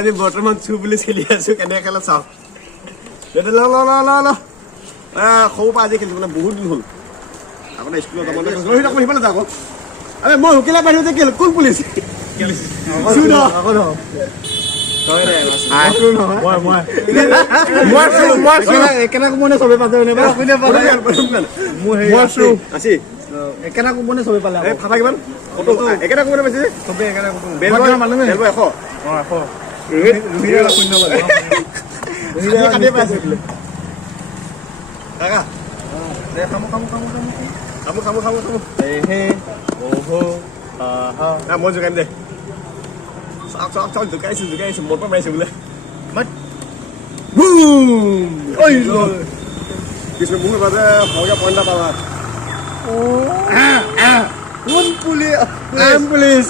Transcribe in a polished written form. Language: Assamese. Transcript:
আমি বৰ্তমান চু বুলি খেলি আছো কেনেকৈ খেলা চাওঁ সৰু পৰা আজি খেলিছো মানে বহুত দিন হ'ল আগতে স্কুলত সিফালে যাওঁ আৰে মই শুকিলা বাহিৰতে কি কোন পুলিচ একেটা কোম্পানী চবে পালে ফাটা কিমান একেটা কোম্পানী পাইছে মই জোকাই দে চাওক জোকাইছো মোৰ পৰা মাৰিছে বোলে কিছু মোৰ বাবে সৰহকৈ পইণ্ট এটা পাবা কোন পুলিচ